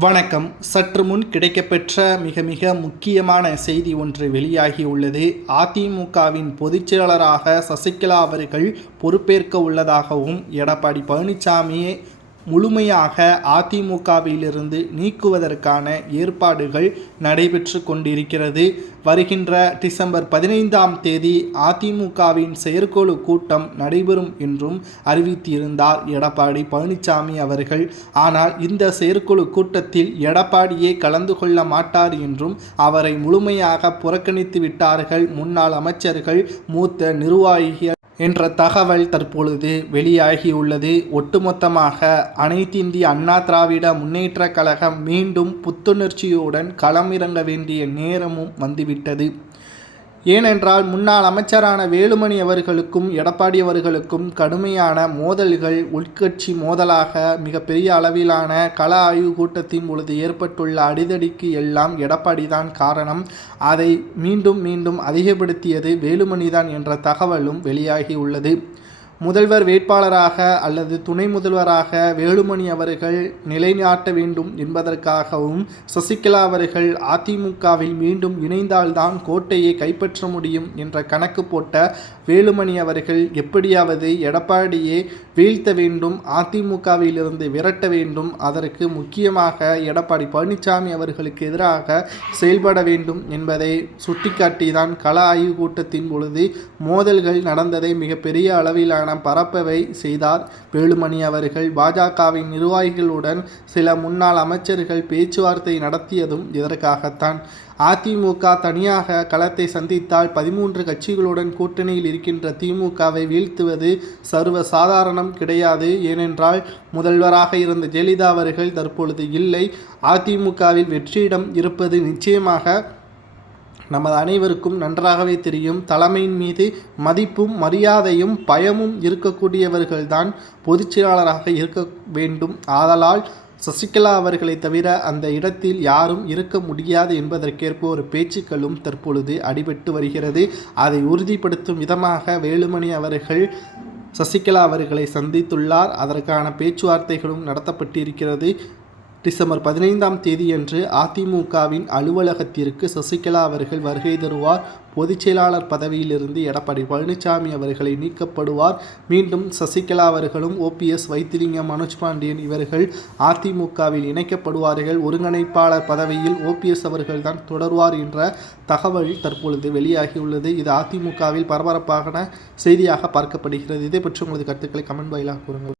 வணக்கம். சற்று முன் கிடைக்கப்பெற்ற மிக முக்கியமான செய்தி ஒன்று வெளியாகியுள்ளது. அதிமுகவின் பொதுச் செயலாளராக சசிகலா அவர்கள் பொறுப்பேற்க உள்ளதாகவும், எடப்பாடி பழனிசாமியை முழுமையாக அதிமுகவிலிருந்து நீக்குவதற்கான ஏற்பாடுகள் நடைபெற்று கொண்டிருக்கிறது. வருகின்ற டிசம்பர் 15ஆம் தேதி அதிமுகவின் செயற்குழு கூட்டம் நடைபெறும் என்றும் அறிவித்திருந்தார் எடப்பாடி பழனிசாமி அவர்கள். ஆனால் இந்த செயற்குழு கூட்டத்தில் எடப்பாடியே கலந்து கொள்ள மாட்டார் என்றும் அவரை முழுமையாக புறக்கணித்து விட்டார்கள் முன்னாள் அமைச்சர்கள், மூத்த நிர்வாகிகள் என்ற தகவல் தற்பொழுது வெளியாகியுள்ளது. ஒட்டுமொத்தமாக அனைத்திந்திய அண்ணா திராவிட முன்னேற்ற கழகம் மீண்டும் புத்துணர்ச்சியுடன் களமிறங்க வேண்டிய நேரமும் வந்துவிட்டது. ஏனென்றால் முன்னாள் அமைச்சரான வேலுமணி அவர்களுக்கும் எடப்பாடி அவர்களுக்கும் கடுமையான மோதல்கள், உட்கட்சி மோதலாக மிகப்பெரிய அளவிலான கள ஆய்வு கூட்டத்தின் பொழுது ஏற்பட்டுள்ள அடிதடிக்கு எல்லாம் எடப்பாடி தான் காரணம். அதை மீண்டும் அதிகப்படுத்தியது வேலுமணிதான் என்ற தகவலும் வெளியாகியுள்ளது. முதல்வர் வேட்பாளராக அல்லது துணை முதல்வராக வேலுமணி அவர்கள் நிலைநாட்ட வேண்டும் என்பதற்காகவும், சசிகலா அவர்கள் அதிமுகவில் மீண்டும் இணைந்தால்தான் கோட்டையை கைப்பற்ற முடியும் என்ற கணக்கு போட்ட வேலுமணி அவர்கள் எப்படியாவது எடப்பாடியை வீழ்த்த வேண்டும், அதிமுகவிலிருந்து விரட்ட வேண்டும். அதற்கு முக்கியமாக எடப்பாடி பழனிசாமி அவர்களுக்கு எதிராக செயல்பட வேண்டும் என்பதை சுட்டிக்காட்டிதான் கள ஆய்வு கூட்டத்தின் பொழுது மோதல்கள் நடந்ததை மிகப்பெரிய அளவிலான பரப்பவை செய்தார் வேலுமணி அவர்கள். பாஜகவின் நிர்வாகிகளுடன் சில முன்னாள் அமைச்சர்கள் பேச்சுவார்த்தை நடத்தியதும் இதற்காகத்தான். அதிமுக தனியாக களத்தை சந்தித்தால் 13 கட்சிகளுடன் கூட்டணியில் இருக்கின்ற திமுகவை வீழ்த்துவது சர்வ சாதாரணம் கிடையாது. ஏனென்றால் முதல்வராக இருந்த ஜெயலலிதா அவர்கள் தற்பொழுது இல்லை. அதிமுகவில் வெற்றியிடம் இருப்பது நிச்சயமாக நமது அனைவருக்கும் நன்றாகவே தெரியும். தலைமையின் மீது மதிப்பும் மரியாதையும் பயமும் இருக்கக்கூடியவர்கள்தான் பொதுச் செயலாளராக இருக்க வேண்டும். ஆதலால் சசிகலா அவர்களை தவிர அந்த இடத்தில் யாரும் இருக்க முடியாது என்பதற்கேற்ப ஒரு பேச்சுக்களும் தற்பொழுது அடிபட்டு வருகிறது. அதை உறுதிப்படுத்தும் விதமாக வேலுமணி அவர்கள் சசிகலா அவர்களை சந்தித்துள்ளார். அதற்கான பேச்சுவார்த்தைகளும் நடத்தப்பட்டிருக்கிறது. டிசம்பர் 15ஆம் தேதியன்று அதிமுகவின் அலுவலகத்திற்கு சசிகலா அவர்கள் வருகை தருவார். பொதுச் செயலாளர் பதவியிலிருந்து எடப்பாடி பழனிசாமி அவர்களை நீக்கப்படுவார். மீண்டும் சசிகலா அவர்களும் ஓபிஎஸ், வைத்திலிங்கம், மனோஜ் பாண்டியன் இவர்கள் அதிமுகவில் இணைக்கப்படுவார்கள். ஒருங்கிணைப்பாளர் பதவியில் ஓபிஎஸ் அவர்கள் தான் தொடர்வார் என்ற தகவல் தற்பொழுது வெளியாகியுள்ளது. இது அதிமுகவில் பரபரப்பான செய்தியாக பார்க்கப்படுகிறது. இதை பற்றி உங்களது கருத்துக்களை கமெண்ட் வாயிலாக கூறுங்கள்.